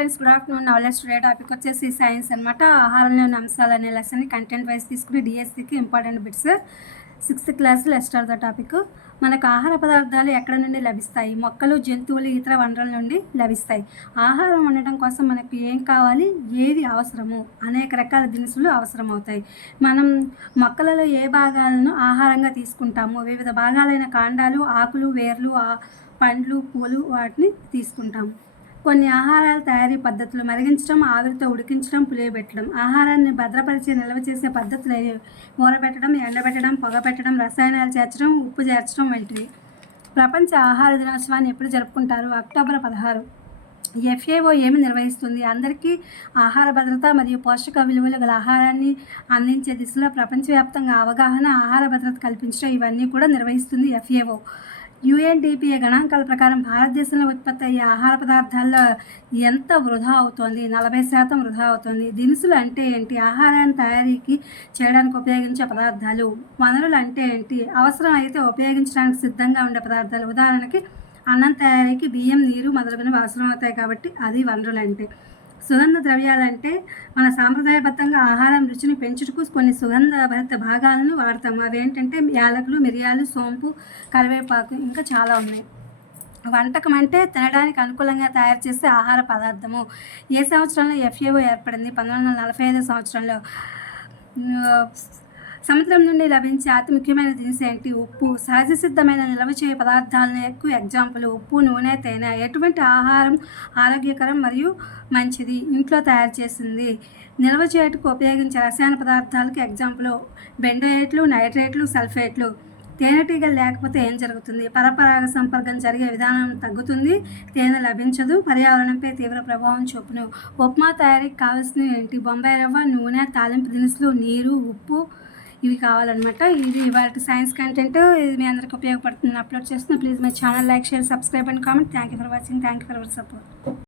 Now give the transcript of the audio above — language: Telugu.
Friends, good afternoon. Now let's today topic వచ్చేసి సైన్స్ అనమాట. ఆహారంలోని అంశాలు అనే లెసన్ని కంటెంట్ వైజ్ తీసుకుని డిఎస్సికి important bits 6th class let's start the topic. మనకు ఆహార పదార్థాలు ఎక్కడ నుండి లభిస్తాయి? మొక్కలు, జంతువులు, ఇతర వనరుల నుండి లభిస్తాయి. ఆహారం వండటం కోసం మనకు ఏం కావాలి, ఏది అవసరము, అనేక రకాల దినుసులు అవసరమవుతాయి. మనం మొక్కలలో ఏ భాగాలను ఆహారంగా తీసుకుంటాము? వివిధ భాగాలైన కాండాలు, ఆకులు, వేర్లు, పండ్లు, పూలు వాటిని తీసుకుంటాము. కొన్ని ఆహారాల తయారీ పద్ధతులు: మరిగించడం, ఆవిరితో ఉడికించడం, పులియబెట్టడం. ఆహారాన్ని భద్రపరిచి నిల్వ చేసే పద్ధతులు అవి ఊరబెట్టడం, ఎండబెట్టడం, పొగబెట్టడం, రసాయనాలు చేర్చడం, ఉప్పు చేర్చడం వంటివి. ప్రపంచ ఆహార దినోత్సవాన్ని ఎప్పుడు జరుపుకుంటారు? అక్టోబర్ 16. FAO ఏమి నిర్వహిస్తుంది? అందరికీ ఆహార భద్రత మరియు పోషక విలువలు గల ఆహారాన్ని అందించే దిశలో ప్రపంచవ్యాప్తంగా అవగాహన, ఆహార భద్రత కల్పించడం ఇవన్నీ కూడా నిర్వహిస్తుంది FAO. UNDPA గణాంకాల ప్రకారం భారతదేశంలో ఉత్పత్తి అయ్యే ఆహార పదార్థాల్లో ఎంత వృధా అవుతోంది? 40% వృధా అవుతుంది. దినుసులు అంటే ఏంటి? ఆహారాన్ని తయారీకి చేయడానికి ఉపయోగించే పదార్థాలు. వనరులు అంటే ఏంటి? అవసరం అయితే ఉపయోగించడానికి సిద్ధంగా ఉండే పదార్థాలు. ఉదాహరణకి అన్నం తయారీకి బియ్యం, నీరు మొదలగునవి అవసరం అవుతాయి కాబట్టి అది వనరులు అంటే. సుగంధ ద్రవ్యాలంటే మన సాంప్రదాయబద్ధంగా ఆహారం రుచిని పెంచుటకు కొన్ని సుగంధ భరిత భాగాలను వాడతాము. అవేంటంటే యాలకులు, మిరియాలు, సోంపు, కరివేపాకు, ఇంకా చాలా ఉన్నాయి. వంటకం అంటే తినడానికి అనుకూలంగా తయారు చేసే ఆహార పదార్థము. ఏ సంవత్సరంలో FAO ఏర్పడింది? 1945 సంవత్సరంలో. సముద్రం నుండి లభించే అతి ముఖ్యమైన దినుసు ఏంటి? ఉప్పు. సహజ సిద్ధమైన నిల్వ చేయ పదార్థాలకు ఎగ్జాంపుల్ ఉప్పు, నూనె, తేనె. ఎటువంటి ఆహారం ఆరోగ్యకరం మరియు మంచిది? ఇంట్లో తయారు చేసింది. నిల్వ చేయుటకు ఉపయోగించే రసాయన పదార్థాలకు ఎగ్జాంపుల్ బెండోయేట్లు, నైట్రేట్లు, సల్ఫేట్లు. తేనెటీగలు లేకపోతే ఏం జరుగుతుంది? పరపరాగ సంపర్కం జరిగే విధానం తగ్గుతుంది, తేనె లభించదు, పర్యావరణంపై తీవ్ర ప్రభావం చూపును. ఉప్మా తయారీకి కావాల్సినవి ఏంటి? బొంబాయి రవ్వ, నూనె, తాలింపు దినుసులు, నీరు, ఉప్పు, ఇవి కావాలన్నమాట. ఇది ఇవాళ సైన్స్ కంటెంట్. ఇది మీ అందరికీ ఉపయోగపడుతుంది. అప్లోడ్ చేస్తున్నా. Please my channel like, share, subscribe and comment. Thank you for watching. Thank you for our support.